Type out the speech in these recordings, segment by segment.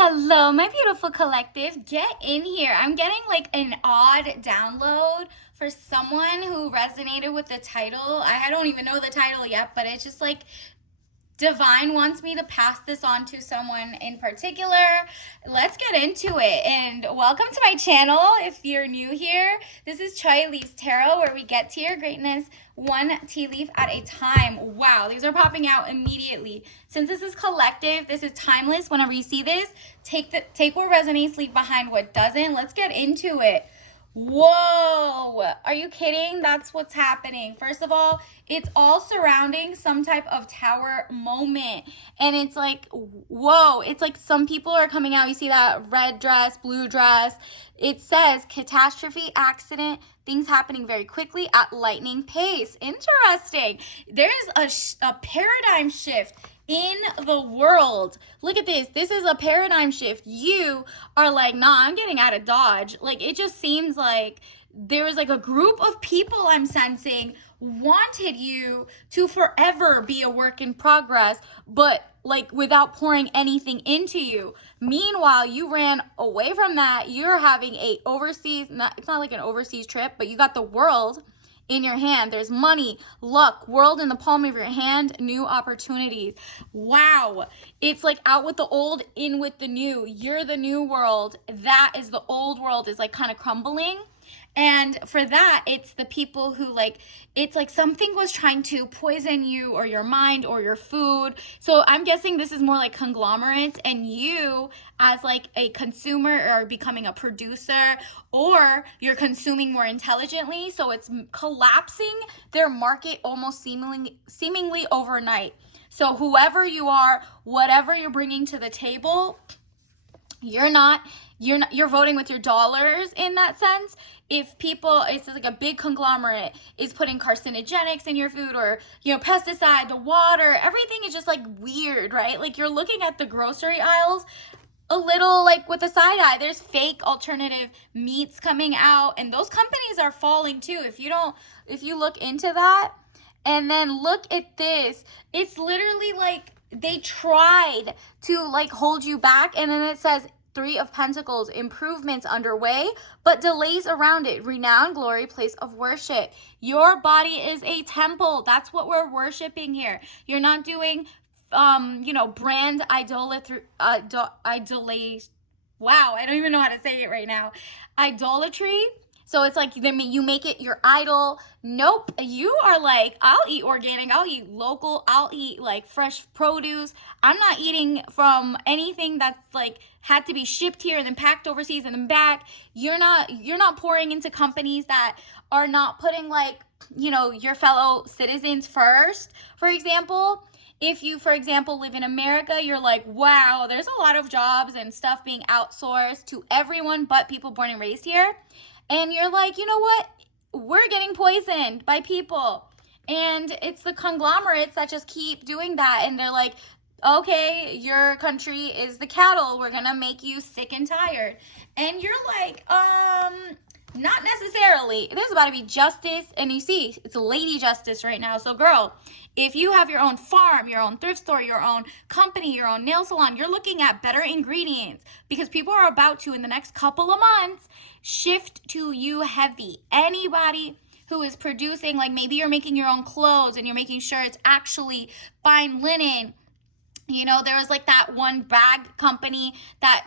Hello, my beautiful collective. Get in here. I'm getting like an odd download for someone who resonated with the title. I don't even know the title yet, but it's just like Divine wants me to pass this on to someone in particular. Let's get into it. And welcome to my channel. If you're new here, this is Choi Leaves Tarot, where we get to your greatness one tea leaf at a time. Wow, these are popping out immediately. Since this is collective, this is timeless. Whenever you see this, take what resonates, leave behind what doesn't. Let's get into it. Whoa, are you kidding? That's what's happening. First of all, it's all surrounding some type of tower moment. And it's like, whoa, it's like some people are coming out. You see that red dress, blue dress. It says catastrophe, accident, things happening very quickly at lightning pace. Interesting. There's a paradigm shift in the world. Look at this. This is a paradigm shift. You are like, nah, I'm getting out of Dodge. Like, it just seems like there was like a group of people I'm sensing wanted you to forever be a work in progress, but like without pouring anything into you. Meanwhile, you ran away from that. You're having a overseas, it's not like an overseas trip, but you got the world in your hand. There's money, luck, world in the palm of your hand, new opportunities. Wow. It's like out with the old, in with the new. You're the new world. That is the old world is like kind of crumbling. And for that, it's the people who like, it's like something was trying to poison you or your mind or your food. So I'm guessing this is more like conglomerates, and you as like a consumer are becoming a producer, or you're consuming more intelligently. So it's collapsing their market almost seemingly overnight. So whoever you are, whatever you're bringing to the table, you're voting with your dollars in that sense. If people, it's like a big conglomerate is putting carcinogenics in your food, or pesticide, the water, everything is just like weird, right? Like you're looking at the grocery aisles a little like with a side eye. There's fake alternative meats coming out, and those companies are falling too. If you look into that, and then look at this, it's literally like they tried to like hold you back, and then it says Three of Pentacles, improvements underway, but delays around it. Renown, glory, place of worship. Your body is a temple. That's what we're worshiping here. You're not doing, brand idolatry. Wow, I don't even know how to say it right now. Idolatry. So it's like you make it your idol. Nope. You are like, I'll eat organic, I'll eat local, I'll eat like fresh produce. I'm not eating from anything that's like had to be shipped here and then packed overseas and then back. You're not pouring into companies that are not putting like, your fellow citizens first. For example, if you, for example, live in America, you're like, wow, there's a lot of jobs and stuff being outsourced to everyone but people born and raised here. And you're like, you know what? We're getting poisoned by people. And it's the conglomerates that just keep doing that. And they're like, okay, your country is the cattle. We're going to make you sick and tired. And you're like, not necessarily. There's about to be justice. And you see, it's lady justice right now. So girl, if you have your own farm, your own thrift store, your own company, your own nail salon, you're looking at better ingredients, because people are about to, in the next couple of months, shift to you heavy. Anybody who is producing, like maybe you're making your own clothes and you're making sure it's actually fine linen. There was like that one bag company that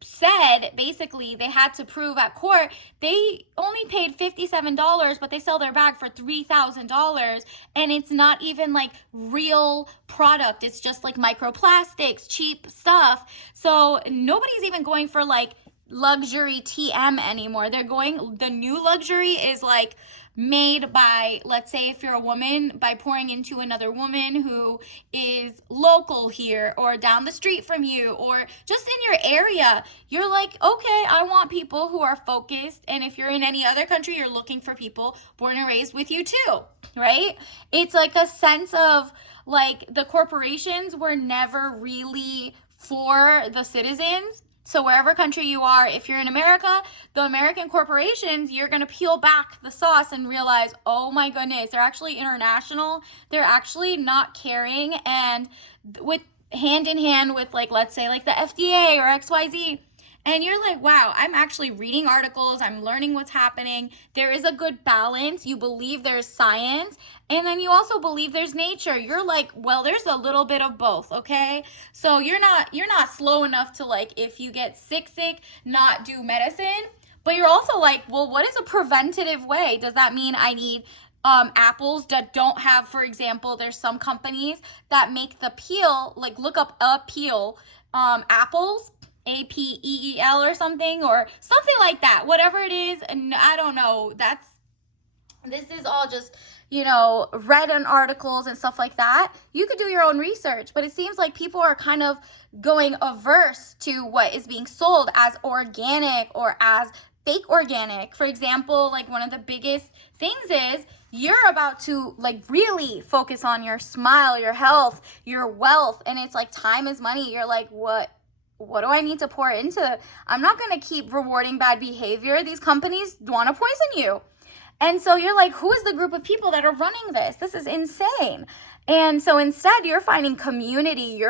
said basically they had to prove at court they only paid $57, but they sell their bag for $3,000, and it's not even like real product. It's just like microplastics, cheap stuff. So nobody's even going for like luxury TM anymore. The new luxury is like made by, let's say if you're a woman, by pouring into another woman who is local here or down the street from you or just in your area. You're like, okay, I want people who are focused. And if you're in any other country, you're looking for people born and raised with you too, right? It's like a sense of like the corporations were never really for the citizens. So wherever country you are, if you're in America, the American corporations, you're going to peel back the sauce and realize, oh my goodness, they're actually international. They're actually not caring. And with hand in hand with, like, let's say like the FDA or XYZ. And you're like, wow, I'm actually reading articles, I'm learning what's happening. There is a good balance. You believe there's science, and then you also believe there's nature. You're like, well, there's a little bit of both, okay? So you're not slow enough to, like, if you get sick, not do medicine. But you're also like, well, what is a preventative way? Does that mean I need apples that don't have, for example, there's some companies that make the peel, like look up a peel, apples, APEEL or something like that, whatever it is. And I don't know, this is all just, read in articles and stuff like that. You could do your own research, but it seems like people are kind of going averse to what is being sold as organic or as fake organic. For example, like one of the biggest things is you're about to, like, really focus on your smile, your health, your wealth, and it's like time is money. You're like, what do I need to pour into? I'm not going to keep rewarding bad behavior. These companies want to poison you. And so you're like, who is the group of people that are running this? This is insane. And so instead you're finding community.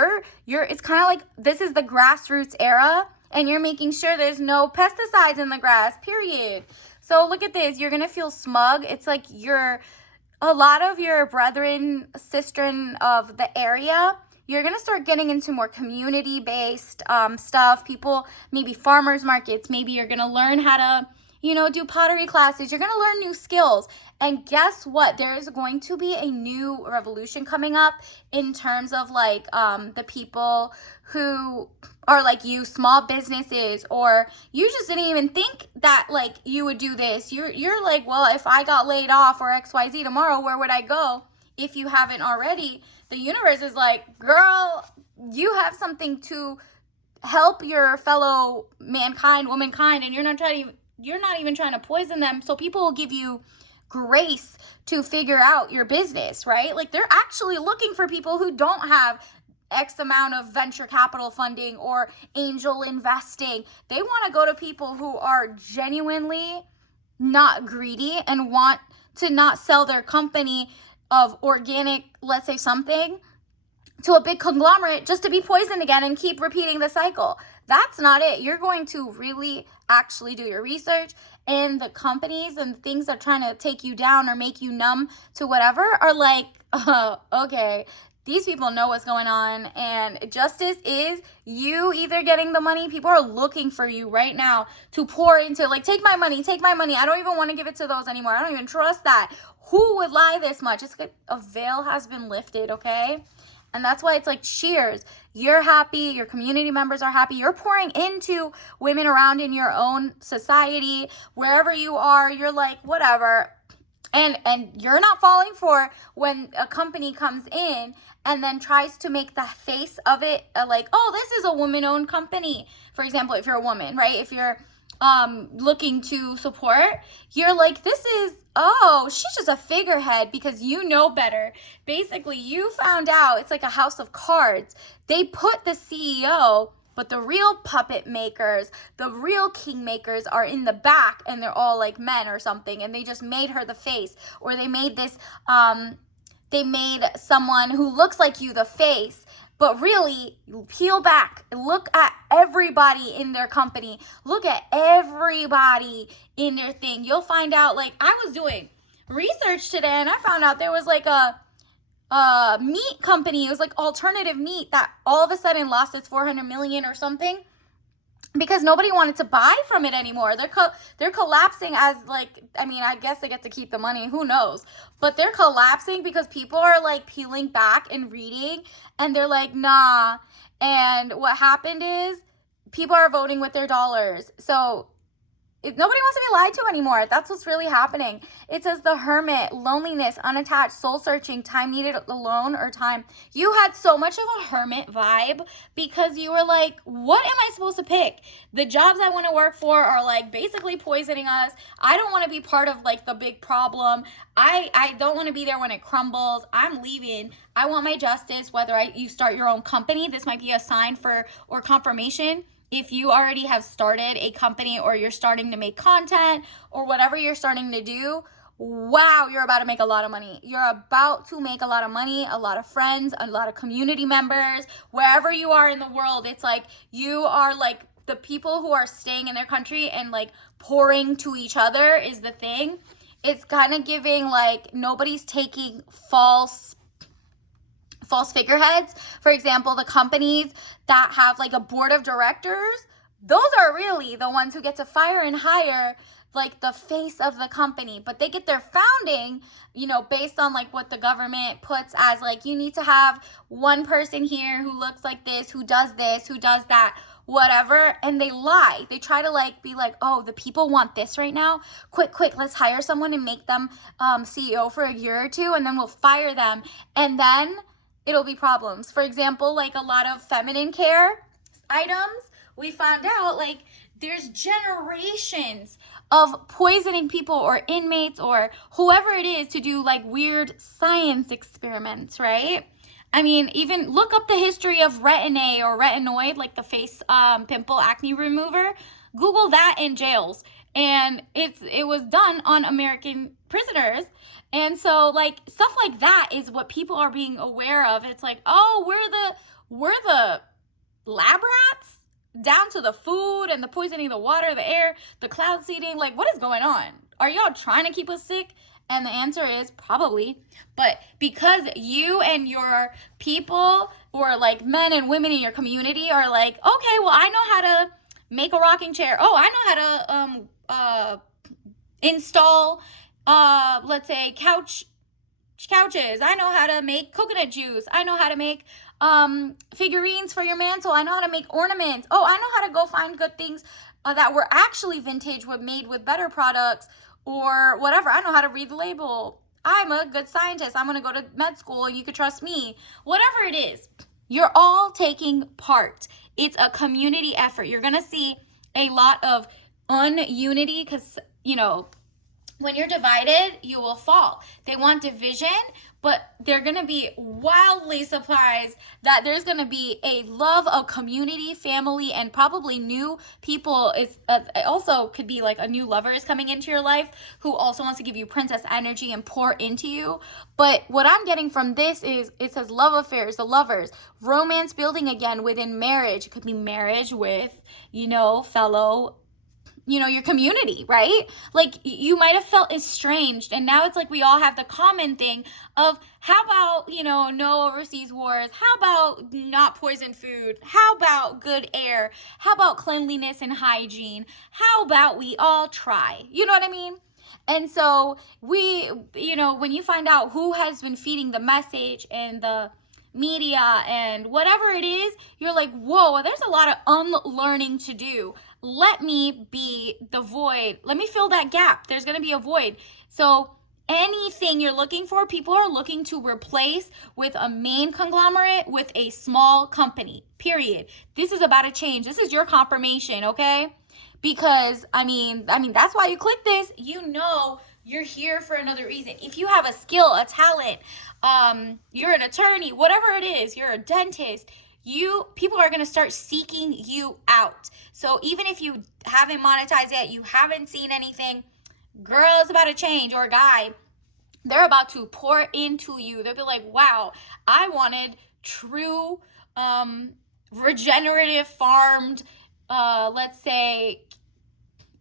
It's kind of like, this is the grassroots era, and you're making sure there's no pesticides in the grass, period. So look at this. You're going to feel smug. It's like a lot of your brethren, sistren of the area, you're going to start getting into more community-based stuff. People, maybe farmers markets. Maybe you're going to learn how to, do pottery classes. You're going to learn new skills. And guess what? There is going to be a new revolution coming up in terms of, like, the people who are like you, small businesses, or you just didn't even think that, like, you would do this. You're like, well, if I got laid off or XYZ tomorrow, where would I go? If you haven't already, the universe is like, girl, you have something to help your fellow mankind, womankind, and you're not even trying to poison them. So people will give you grace to figure out your business, right? Like, they're actually looking for people who don't have X amount of venture capital funding or angel investing. They want to go to people who are genuinely not greedy and want to not sell their company of organic, let's say, something to a big conglomerate just to be poisoned again and keep repeating the cycle. That's not it. You're going to really actually do your research, and the companies and things that are trying to take you down or make you numb to whatever are like, oh, okay, these people know what's going on, and justice is you either getting the money. People are looking for you right now to pour into, like, take my money. I don't even want to give it to those anymore. I don't even trust that. Who would lie this much? It's like a veil has been lifted, okay? And that's why it's like, cheers. You're happy. Your community members are happy. You're pouring into women around in your own society. Wherever you are, you're like, whatever. And you're not falling for when a company comes in and then tries to make the face of it like, oh, this is a woman-owned company. For example, if you're a woman, right? If you're looking to support, you're like, she's just a figurehead because you know better. Basically, you found out it's like a house of cards. They put the CEO, but the real puppet makers, the real king makers are in the back, and they're all like men or something, and they just made her the face, or they made they made someone who looks like you the face. But really, peel back, look at everybody in their company, look at everybody in their thing. You'll find out, like, I was doing research today, and I found out there was like a meat company. It was like alternative meat that all of a sudden lost its 400 million or something because nobody wanted to buy from it anymore. They're collapsing as, like, I mean, I guess they get to keep the money, who knows, but they're collapsing because people are like peeling back and reading, and they're like, nah. And what happened is people are voting with their dollars. So nobody wants to be lied to anymore. That's what's really happening. It says the hermit, loneliness, unattached, soul searching, time needed alone, or time. You had so much of a hermit vibe because you were like, what am I supposed to pick? The jobs I want to work for are like basically poisoning us. I don't want to be part of like the big problem. I don't want to be there when it crumbles. I'm leaving. I want my justice. Whether you start your own company, this might be a sign or confirmation. If you already have started a company, or you're starting to make content, or whatever you're starting to do, wow, you're about to make a lot of money. You're about to make a lot of money, a lot of friends, a lot of community members. Wherever you are in the world, it's like you are like the people who are staying in their country and like pouring to each other is the thing. It's kind of giving like nobody's taking false figureheads. For example, the companies that have like a board of directors, those are really the ones who get to fire and hire like the face of the company, but they get their founding, based on like what the government puts as like, you need to have one person here who looks like this, who does that, whatever. And they lie. They try to like be like, oh, the people want this right now. Quick, let's hire someone and make them CEO for a year or two, and then we'll fire them. And then it'll be problems. For example, like a lot of feminine care items, we found out like there's generations of poisoning people or inmates or whoever it is to do like weird science experiments, right? I mean, even look up the history of Retin-A or retinoid, like the face pimple acne remover. Google that in jails. And it was done on American prisoners. And so like stuff like that is what people are being aware of. It's like, oh, we're the lab rats down to the food and the poisoning, the water, the air, the cloud seeding. Like, what is going on? Are y'all trying to keep us sick? And the answer is probably. But because you and your people, or like men and women in your community, are like, okay, well, I know how to make a rocking chair. Oh, I know how to install let's say couches. I know how to make coconut juice. I know how to make figurines for your mantle. I know how to make ornaments. Oh, I know how to go find good things that were actually vintage, were made with better products or whatever. I know how to read the label. I'm a good scientist. I'm going to go to med school and you could trust me. Whatever it is, you're all taking part. It's a community effort. You're going to see a lot of ununity because, when you're divided, you will fall. They want division, but they're going to be wildly surprised that there's going to be a love of community, family, and probably new people. It also could be like a new lover is coming into your life who also wants to give you princess energy and pour into you. But what I'm getting from this is it says love affairs, the lovers, romance building again within marriage. It could be marriage with, fellow your community, right? Like you might have felt estranged, and now it's like we all have the common thing of how about, no overseas wars? How about not poison food? How about good air? How about cleanliness and hygiene? How about we all try? You know what I mean? And so we, when you find out who has been feeding the message and the media and whatever it is, you're like, whoa, there's a lot of unlearning to do. Let me be the void. Let me fill that gap. There's going to be a void. So anything you're looking for, people are looking to replace with a main conglomerate with a small company, period. This is about to change. This is your confirmation, okay? Because, I mean, that's why you click this. You're here for another reason. If you have a skill, a talent, you're an attorney, whatever it is, you're a dentist, people are going to start seeking you out. So even if you haven't monetized yet, you haven't seen anything, girl, it's about to change, or guy, they're about to pour into you. They'll be like, wow, I wanted true regenerative farmed, let's say,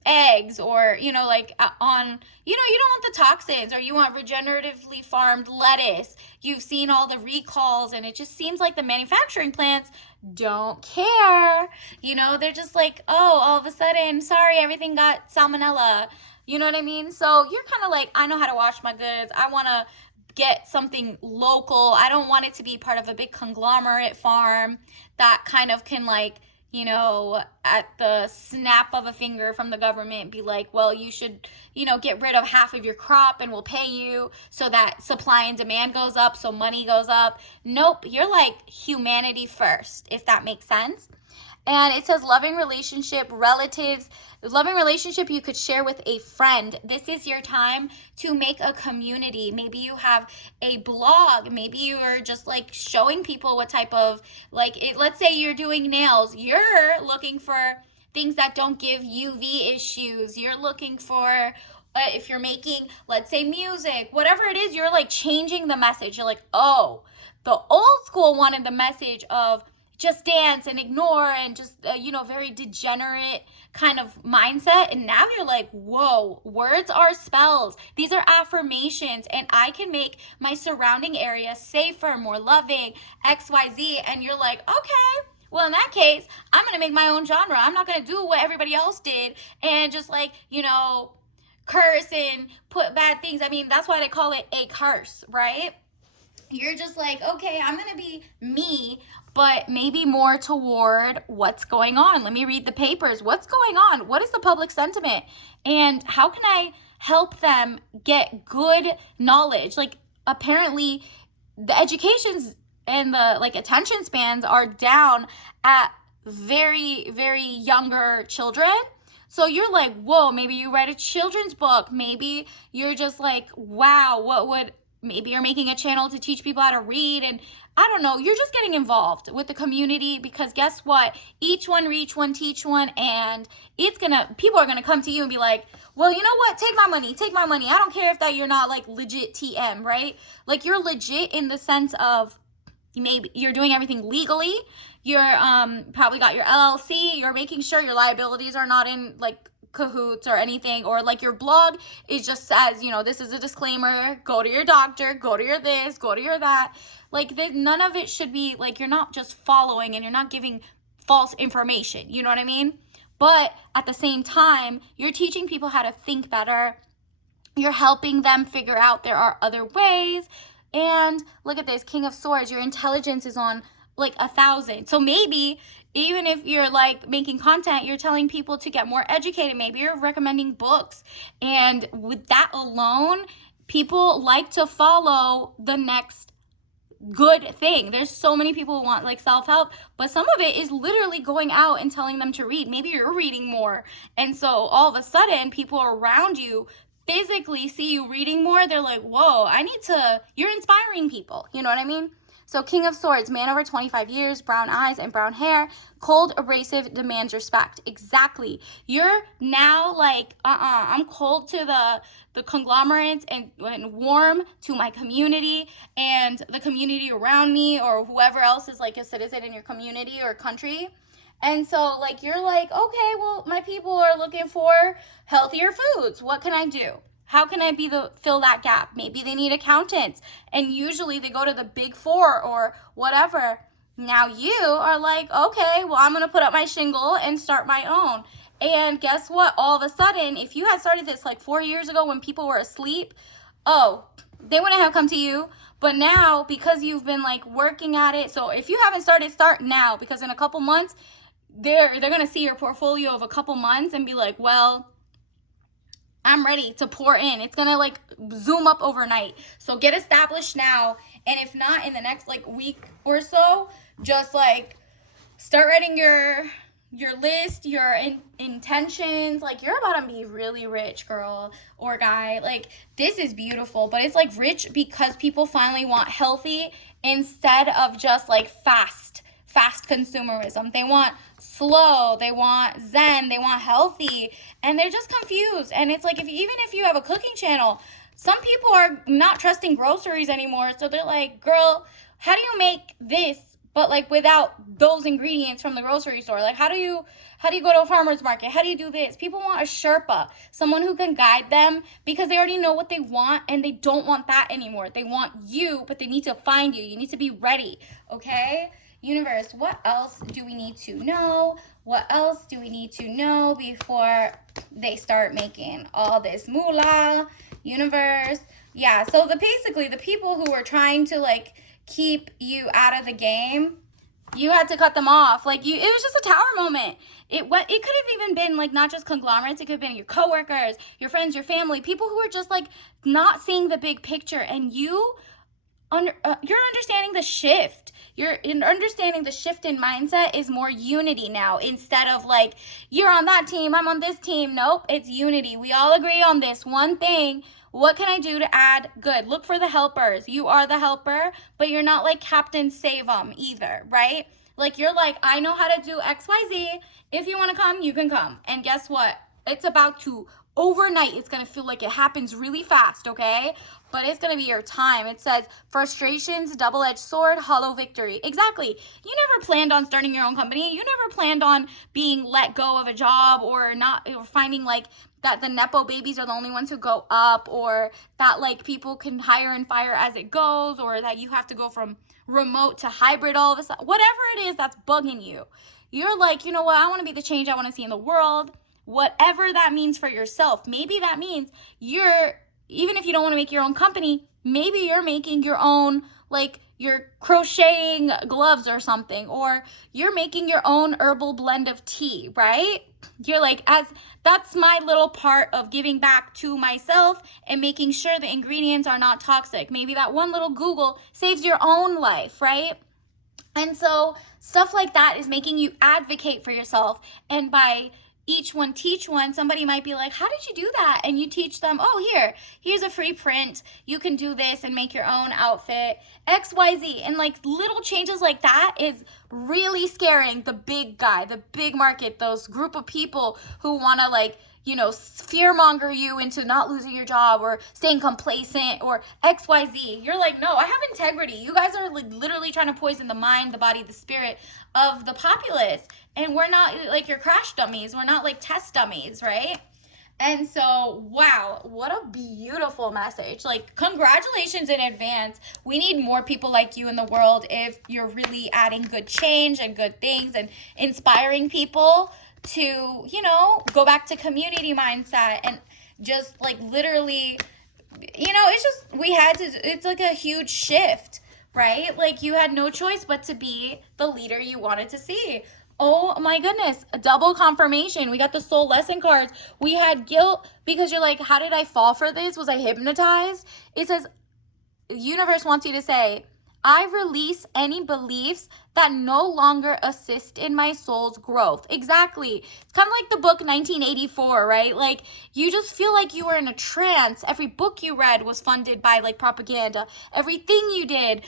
eggs, or you don't want the toxins, or you want regeneratively farmed lettuce. You've seen all the recalls, and it just seems like the manufacturing plants don't care. They're just like, oh, all of a sudden, sorry, everything got salmonella. You know what I mean? So you're kind of like, I know how to wash my goods. I want to get something local. I don't want it to be part of a big conglomerate farm that kind of can at the snap of a finger from the government be like, well, you should, get rid of half of your crop and we'll pay you, so that supply and demand goes up, so money goes up. Nope, you're like humanity first, if that makes sense. And it says loving relationship, relatives, loving relationship you could share with a friend. This is your time to make a community. Maybe you have a blog. Maybe you are just like showing people what type of, let's say you're doing nails. You're looking for things that don't give UV issues. You're looking for if you're making, let's say, music, whatever it is, you're like changing the message. You're like, oh, the old school wanted the message of just dance and ignore and just, very degenerate kind of mindset. And now you're like, whoa, words are spells. These are affirmations, and I can make my surrounding area safer, more loving, XYZ. And you're like, okay, well, in that case, I'm going to make my own genre. I'm not going to do what everybody else did and just like, curse and put bad things. I mean, that's why they call it a curse, right? You're just like, okay, I'm going to be me, but maybe more toward what's going on. Let me read the papers. What's going on? What is the public sentiment? And how can I help them get good knowledge? Like, apparently, the educations and the attention spans are down at very, very younger children. So you're like, whoa, maybe you write a children's book. Maybe you're just like, wow, maybe you're making a channel to teach people how to read. And I don't know, you're just getting involved with the community, because guess what? Each one reach one, teach one, and people are gonna come to you and be like, well, you know what? Take my money. I don't care if that you're not like legit TM, right? Like, you're legit in the sense of maybe you're doing everything legally. You're probably got your LLC. You're making sure your liabilities are not in like cahoots or anything, or like your blog is just says, this is a disclaimer, go to your doctor, go to your this, go to your that. Like, none of it should be like, you're not just following and you're not giving false information, you know what I mean? But at the same time, you're teaching people how to think better. You're helping them figure out there are other ways. And look at this, King of Swords, your intelligence is on like 1,000. So maybe even if you're like making content, you're telling people to get more educated. Maybe you're recommending books. And with that alone, people like to follow the next good thing. There's so many people who want like self-help, but some of it is literally going out and telling them to read. Maybe you're reading more. And so all of a sudden, people around you physically see you reading more. They're like, whoa, you're inspiring people. You know what I mean? So King of Swords, man over 25 years, brown eyes and brown hair, cold, abrasive, demands respect. Exactly. You're now like, I'm cold to the conglomerates and warm to my community and the community around me, or whoever else is like a citizen in your community or country. And so like, you're like, okay, well, my people are looking for healthier foods. What can I do? How can I fill that gap? Maybe they need accountants, and usually they go to the Big Four or whatever. Now you are like, okay, well, I'm going to put up my shingle and start my own. And guess what? All of a sudden, if you had started this like 4 years ago when people were asleep, they wouldn't have come to you. But now, because you've been like working at it, so if you haven't started, start now, because in a couple months, they're going to see your portfolio of a couple months and be like, well, I'm ready to pour in. It's going to like zoom up overnight. So get established now. And if not, in the next like week or so, just like start writing your list, your intentions. Like, you're about to be really rich, girl or guy. Like, this is beautiful, but it's like rich because people finally want healthy instead of just like fast consumerism. They want slow, they want zen, they want healthy, and they're just confused. And it's like, even if you have a cooking channel, some people are not trusting groceries anymore. So they're like, girl, how do you make this but like without those ingredients from the grocery store? Like, how do you go to a farmer's market? How do you do this? People want a Sherpa, someone who can guide them, because they already know what they want and they don't want that anymore. They want you, but they need to find you. You need to be ready, okay? Universe, what else do we need to know? What else do we need to know before they start making all this moolah? Universe. Yeah, so basically the people who were trying to like keep you out of the game, you had to cut them off. Like, it was just a tower moment. It could have even been like not just conglomerates. It could have been your coworkers, your friends, your family, people who were just like not seeing the big picture. And you're understanding the shift. You're understanding the shift in mindset is more unity now, instead of like, you're on that team, I'm on this team. Nope, it's unity. We all agree on this one thing. What can I do to add good? Look for the helpers. You are the helper, but you're not like Captain Save-em either, right? Like, you're like, I know how to do XYZ. If you want to come, you can come. And guess what? It's about to overnight. It's going to feel like it happens really fast, okay? But it's going to be your time. It says frustrations, double-edged sword, hollow victory. Exactly. You never planned on starting your own company. You never planned on being let go of a job, or not, or finding like that the Nepo babies are the only ones who go up, or that like people can hire and fire as it goes, or that you have to go from remote to hybrid all of a sudden. Whatever it is that's bugging you. You're like, you know what? I want to be the change I want to see in the world. Whatever that means for yourself. Maybe that means even if you don't want to make your own company, maybe you're making your own, like you're crocheting gloves or something, or you're making your own herbal blend of tea, right? You're like, that's my little part of giving back to myself and making sure the ingredients are not toxic. Maybe that one little Google saves your own life, right? And so stuff like that is making you advocate for yourself. And by each one teach one, somebody might be like, how did you do that? And you teach them, oh, here's a free print. You can do this and make your own outfit, XYZ. And like little changes like that is really scaring the big guy, the big market, those group of people who want to like, fearmonger you into not losing your job or staying complacent or XYZ. You're like, no, I have integrity. You guys are like literally trying to poison the mind, the body, the spirit of the populace. And we're not like your crash dummies. We're not like test dummies, right? And so, wow, what a beautiful message. Like, congratulations in advance. We need more people like you in the world if you're really adding good change and good things and inspiring people to, go back to community mindset and just like literally, it's like a huge shift, right? Like you had no choice but to be the leader you wanted to see. Oh my goodness, a double confirmation. We got the soul lesson cards. We had guilt because you're like, how did I fall for this? Was I hypnotized? It says, universe wants you to say, I release any beliefs that no longer assist in my soul's growth. Exactly. It's kind of like the book 1984, right? Like you just feel like you were in a trance. Every book you read was funded by like propaganda. Everything you did,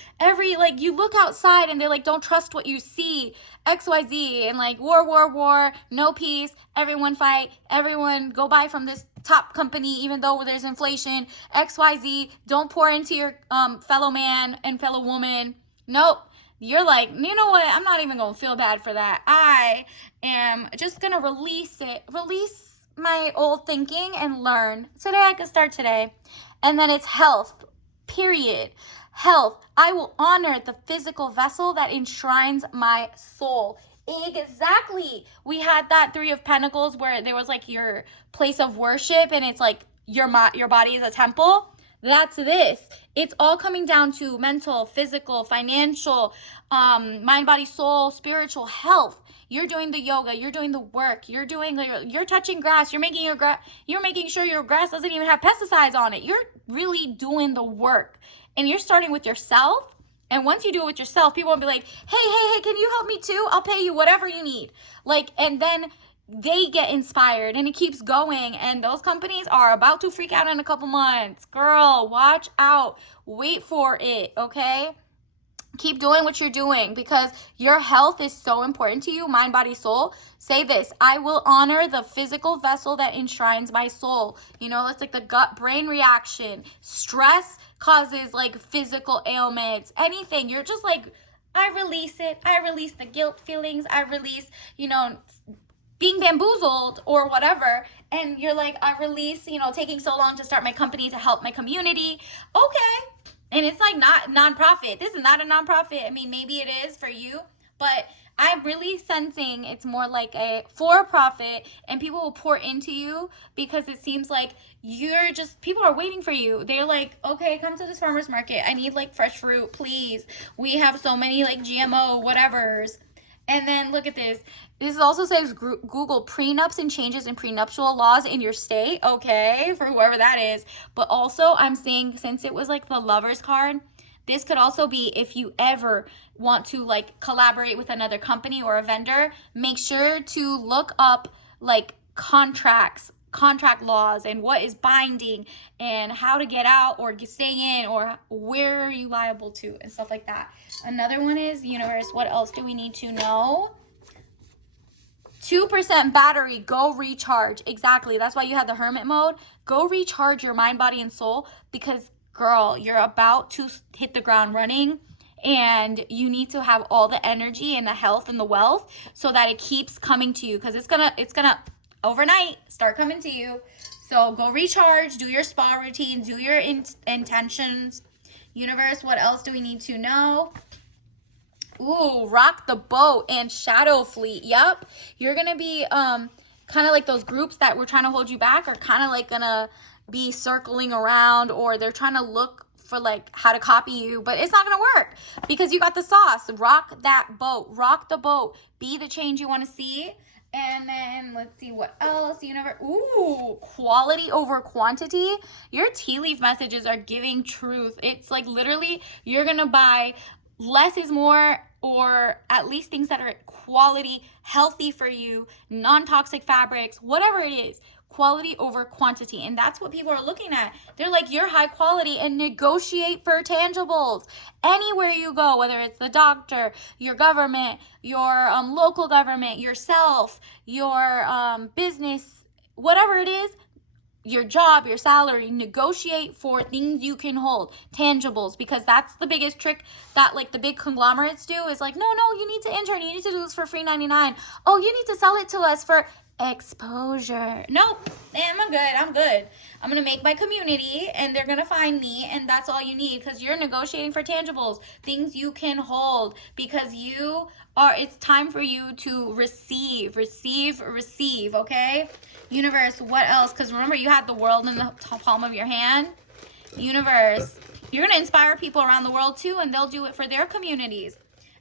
you look outside and they're like, don't trust what you see, XYZ, and like war, no peace, everyone fight, everyone go buy from this top company even though there's inflation, XYZ, don't pour into your fellow man and fellow woman. Nope. You're like, you know what? I'm not even going to feel bad for that. I am just going to release my old thinking and learn. Today, I can start today. And then it's health, period. Health. I will honor the physical vessel that enshrines my soul. Exactly. We had that 3 of Pentacles where there was like your place of worship and it's like your body is a temple. That's this. It's all coming down to mental, physical, financial, mind, body, soul, spiritual health. You're doing the yoga, you're doing the work, you're touching grass, you're making sure your grass doesn't even have pesticides on it. You're really doing the work. And you're starting with yourself. And once you do it with yourself, people will be like, hey, can you help me too? I'll pay you whatever you need. And then they get inspired and it keeps going. And those companies are about to freak out in a couple months. Girl, watch out. Wait for it, okay? Keep doing what you're doing because your health is so important to you, mind, body, soul. Say this, I will honor the physical vessel that enshrines my soul. It's like the gut-brain reaction. Stress causes like physical ailments, anything. You're just like, I release it. I release the guilt feelings. I release, being bamboozled or whatever. And you're like, I release, taking so long to start my company to help my community. Okay. And it's like not nonprofit. This is not a nonprofit. I mean, maybe it is for you, but I'm really sensing it's more like a for-profit and people will pour into you because it seems like people are waiting for you. They're like, okay, come to this farmer's market. I need like fresh fruit, please. We have so many like GMO whatevers. And then look at this. This also says Google prenups and changes in prenuptial laws in your state. Okay, for whoever that is. But also I'm seeing, since it was like the Lover's card, this could also be if you ever want to like collaborate with another company or a vendor, make sure to look up like contract laws and what is binding and how to get out or stay in or where are you liable to and stuff like that. Another one is, universe, what else do we need to know? 2% battery, go recharge. Exactly. That's why you have the hermit mode. Go recharge your mind, body, and soul, because girl, you're about to hit the ground running, and you need to have all the energy and the health and the wealth so that it keeps coming to you, because it's gonna overnight start coming to you. So go recharge, do your spa routine, do your intentions. Universe, what else do we need to know? Ooh, rock the boat and shadow fleet. Yep. You're going to be kind of like those groups that were trying to hold you back are kind of like going to be circling around, or they're trying to look for like how to copy you, but it's not going to work because you got the sauce. Rock that boat. Rock the boat. Be the change you want to see. And then let's see what else. Universe. Ooh, quality over quantity. Your tea leaf messages are giving truth. It's like literally you're going to buy less is more, or at least things that are quality, healthy for you, non-toxic fabrics, whatever it is. Quality over quantity. And that's what people are looking at. They're like, you're high quality, and negotiate for tangibles. Anywhere you go, whether it's the doctor, your government, your local government, yourself, your business, whatever it is, your job, your salary, negotiate for things you can hold, tangibles, because that's the biggest trick that like the big conglomerates do is like, no, you need to intern, you need to do this for free 99. Oh, you need to sell it to us for exposure. Nope, I'm good. I'm gonna make my community, and they're gonna find me, and that's all you need, because you're negotiating for tangibles, things you can hold, because it's time for you to receive, okay? Universe, what else? Because remember, you had the world in the palm of your hand. Universe, you're gonna inspire people around the world too, and they'll do it for their communities.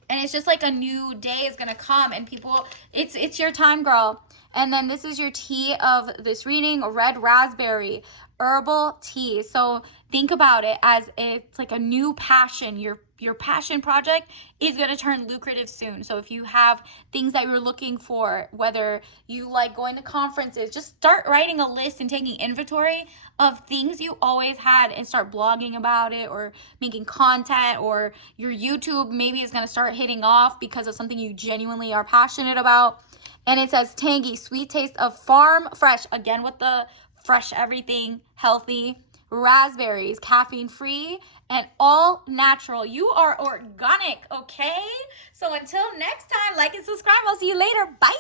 And it's just like a new day is gonna come, and people, it's your time, girl. And then this is your tea of this reading, red raspberry, herbal tea. So think about it as it's like a new passion. Your passion project is going to turn lucrative soon. So if you have things that you're looking for, whether you like going to conferences, just start writing a list and taking inventory of things you always had and start blogging about it, or making content, or your YouTube maybe is going to start hitting off because of something you genuinely are passionate about. And it says tangy, sweet taste of farm fresh, again with the fresh everything, healthy, raspberries, caffeine free, and all natural. You are organic, okay? So until next time, like and subscribe. I'll see you later. Bye.